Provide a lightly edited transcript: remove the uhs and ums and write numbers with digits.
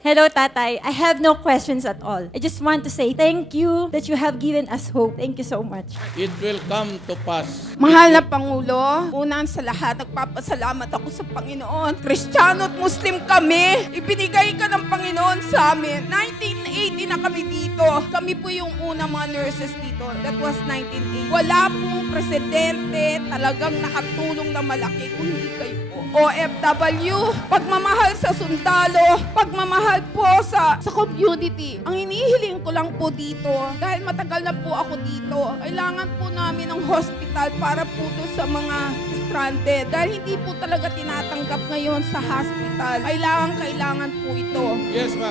Hello, Tatay. I have no questions at all. I just want to say thank you that you have given us hope. Thank you so much. It will come to pass. Mahal na Pangulo, unang sa lahat, nagpapasalamat ako sa Panginoon. Kristiyano at Muslim kami. Ibinigay ka ng Panginoon sa amin. 1980 na kami dito. Kami po yung unang mga nurses dito. That was 1980. Wala pong presidente talagang nakatulong na malaki kung hindi kayo po. OFW, pagmamahal sa sundalo, pagmamahal po sa community. Ang inihiling ko lang po dito, dahil matagal na po ako dito, kailangan po namin ng hospital para po doon sa mga stranded. Dahil hindi po talaga tinatanggap ngayon sa hospital. Kailangan po ito. Yes, ma'am.